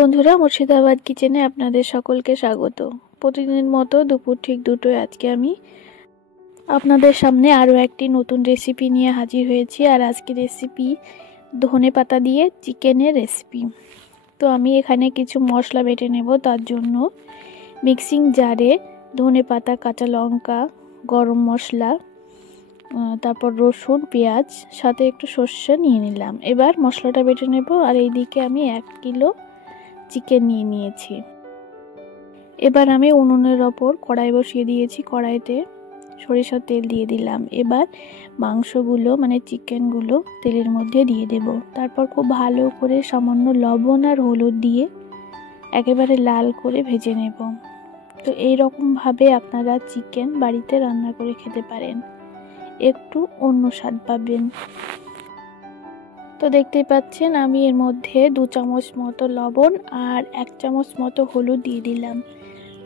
বন্ধুরা, মুর্শিদাবাদ কিচেনে আপনাদের সকলকে স্বাগত। প্রতিদিনের মতো দুপুর ঠিক 2টোয় আজকে আমি আপনাদের সামনে আরও একটি নতুন রেসিপি নিয়ে হাজির হয়েছি। আর আজকে রেসিপি ধনেপাতা দিয়ে চিকেনের রেসিপি। তো আমি এখানে কিছু মশলা বেটে নেব। তার জন্য মিক্সিং জারে ধনেপাতা, কাঁচা লঙ্কা, গরম মশলা, তারপর রসুন, পেঁয়াজ, সাথে একটু সর্ষে নিয়ে নিলাম। এবার মশলাটা বেটে নেব। আর এইদিকে আমি 1 কিলো চিকেন নিয়ে নিয়েছি। এবার আমি উনুনের ওপর কড়াই বসিয়ে দিয়েছি। কড়াইতে সরিষার তেল দিয়ে দিলাম। এবার মাংসগুলো মানে চিকেনগুলো তেলের মধ্যে দিয়ে দেব। তারপর খুব ভালো করে সামান্য লবণ আর হলুদ দিয়ে একেবারে লাল করে ভেজে নেব। তো এই রকমভাবে আপনারা চিকেন বাড়িতে রান্না করে খেতে পারেন, একটু অন্য স্বাদ পাবেন। তো দেখতেই পাচ্ছেন আমি এর মধ্যে 2 চামচ মতো লবণ আর 1 চামচ মতো হলুদ দিয়ে দিলাম।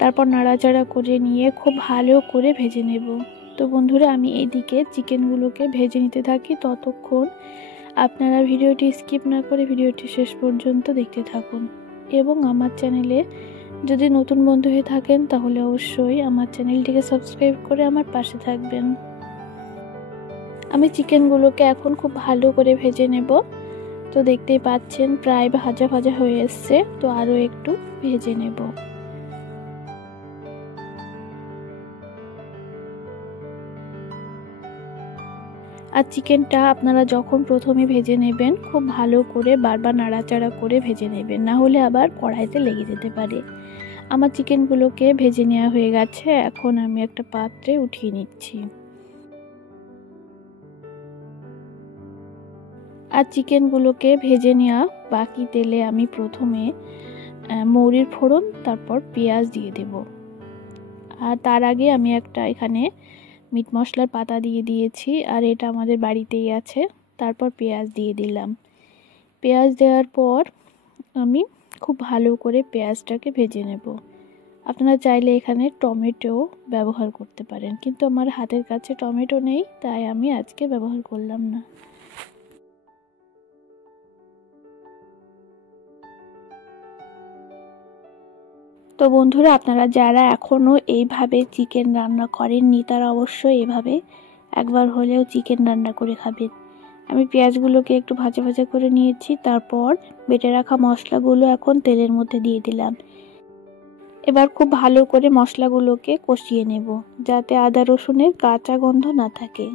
তারপর নাড়াচাড়া করে নিয়ে খুব ভালো করে ভেজে নেব। তো বন্ধুরা, আমি এইদিকে চিকেনগুলোকে ভেজে নিতে থাকি। ততক্ষণ আপনারা ভিডিওটি স্কিপ না করে ভিডিওটি শেষ পর্যন্ত দেখতে থাকুন। এবং আমার চ্যানেলে যদি নতুন বন্ধু হয়ে থাকেন তাহলে অবশ্যই আমার চ্যানেলটিকে সাবস্ক্রাইব করে আমার পাশে থাকবেন। আমি চিকেনগুলোকে এখন খুব ভালো করে ভেজে নেব। তো দেখতেই পাচ্ছেন প্রায় ভাজা ভাজা হয়ে এসছে। তো আরও একটু ভেজে নেব। আর চিকেনটা আপনারা যখন প্রথমে ভেজে নেবেন খুব ভালো করে বারবার নাড়াচাড়া করে ভেজে নেবেন, না হলে আবার কড়াইতে লেগে যেতে পারে। আমার চিকেনগুলোকে ভেজে নেওয়া হয়ে গেছে। এখন আমি একটা পাত্রে উঠিয়ে নিচ্ছি। আর চিকেনগুলোকে ভেজে নেওয়া বাকি তেলে আমি প্রথমে মৌরির ফোড়ন, তারপর পেঁয়াজ দিয়ে দেব। আর তার আগে আমি একটা এখানে মিট মশলার পাতা দিয়ে দিয়েছি, আর এটা আমাদের বাড়িতেই আছে। তারপর পেঁয়াজ দিয়ে দিলাম। পেঁয়াজ দেওয়ার পর আমি খুব ভালো করে পেঁয়াজটাকে ভেজে নেব। আপনারা চাইলে এখানে টমেটো ব্যবহার করতে পারেন, কিন্তু আমার হাতের কাছে টমেটো নেই, তাই আমি আজকে ব্যবহার করলাম না। তো বন্ধুরা, আপনারা যারা এখনও এইভাবে চিকেন রান্না করেননি তারা অবশ্যই এভাবে একবার হলেও চিকেন রান্না করে খাবেন। আমি পেঁয়াজগুলোকে একটু ভাজা ভাজা করে নিয়েছি। তারপর বেটে রাখা মশলাগুলো এখন তেলের মধ্যে দিয়ে দিলাম। এবার খুব ভালো করে মশলাগুলোকে কষিয়ে নেব, যাতে আদা রসুনের কাঁচা গন্ধ না থাকে।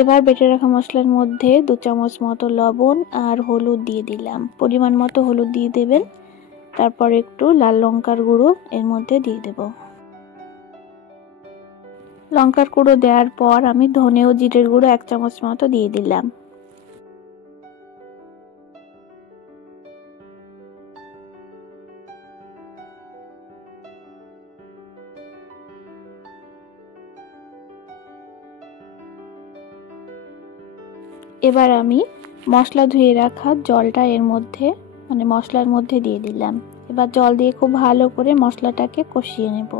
এবার বেটে রাখা মশলার মধ্যে 2 চামচ মতো লবণ আর হলুদ দিয়ে দিলাম। পরিমাণ মতো হলুদ দিয়ে দেবেন। তারপর একটু লাল লঙ্কার গুঁড়ো এর মধ্যে দিয়ে দেব। লঙ্কার গুঁড়ো দেওয়ার পর আমি ধনে ও জিরের গুঁড়ো 1 চামচ মতো দিয়ে দিলাম। এবার আমি মশলা ধুয়ে রাখা জলটা এর মধ্যে মানে মশলার মধ্যে দিয়ে দিলাম। এবার জল দিয়ে খুব ভালো করে মশলাটাকে কষিয়ে নেব।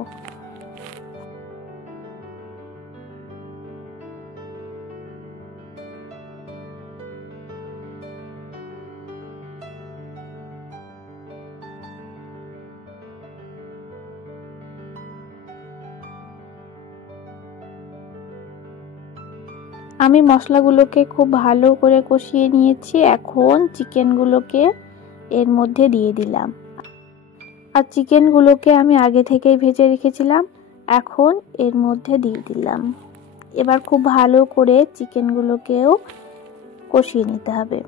আমি মশলাগুলোকে খুব ভালো করে কষিয়ে নিয়েছি। এখন চিকেনগুলোকে এর মধ্যে দিয়ে দিলাম। আর চিকেনগুলোকে আমি আগে থেকেই ভেজে রেখেছিলাম, এখন এর মধ্যে দিয়ে দিলাম। এবার খুব ভালো করে চিকেনগুলোকেও কষিয়ে নিতে হবে।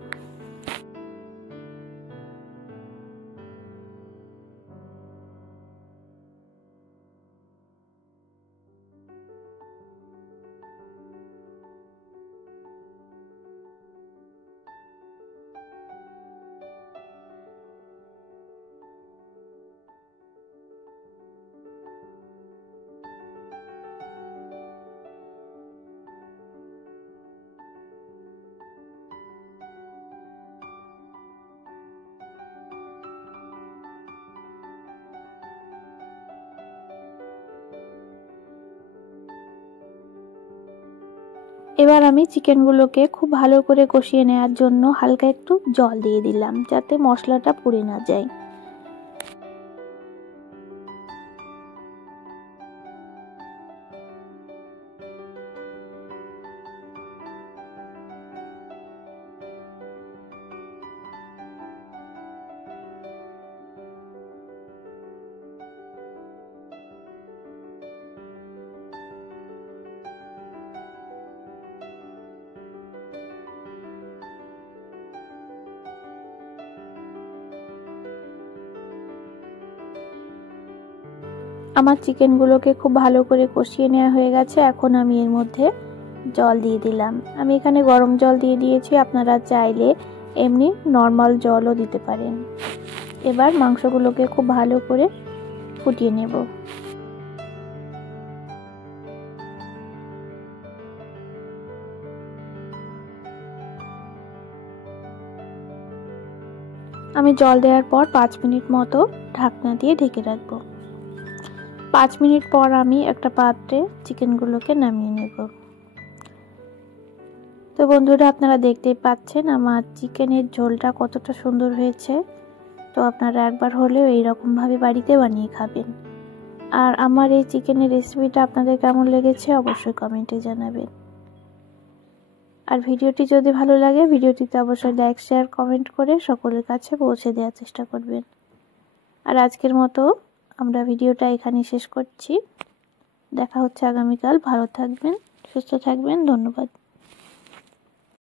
এবার আমি চিকেনগুলোকে খুব ভালো করে কষিয়ে নেওয়ার জন্য হালকা একটু জল দিয়ে দিলাম, যাতে মশলাটা পুড়ে না যায়। আমার চিকেনগুলোকে খুব ভালো করে কষিয়ে নেওয়া হয়ে গেছে। এখন আমি এর মধ্যে জল দিয়ে দিলাম। আমি এখানে গরম জল দিয়ে দিয়েছি, আপনারা চাইলে এমনি নর্মাল জলও দিতে পারেন। এবার মাংসগুলোকে খুব ভালো করে ফুটিয়ে নেব। আমি জল দেওয়ার পর 5 মিনিট মতো ঢাকনা দিয়ে ঢেকে রাখবো। 5 মিনিট পর আমি একটা পাত্রে চিকেনগুলোকে নামিয়ে নেব। তো বন্ধুরা, আপনারা দেখতেই পাচ্ছেন আমার চিকেনের ঝোলটা কতটা সুন্দর হয়েছে। তো আপনারা একবার হলেও এইরকম ভাবে বাড়িতে বানিয়ে খাবেন। আর আমার এই চিকেনের রেসিপিটা আপনাদের কেমন লেগেছে অবশ্যই কমেন্টে জানাবেন। আর ভিডিওটি যদি ভালো লাগে ভিডিওটিতে অবশ্যই লাইক, শেয়ার, কমেন্ট করে সকলের কাছে পৌঁছে দেওয়ার চেষ্টা করবেন। আর আজকের মতো আমরা ভিডিওটা এখানেই শেষ করছি। দেখা হচ্ছে আগামীকাল। ভালো থাকবেন, সুস্থ থাকবেন। ধন্যবাদ।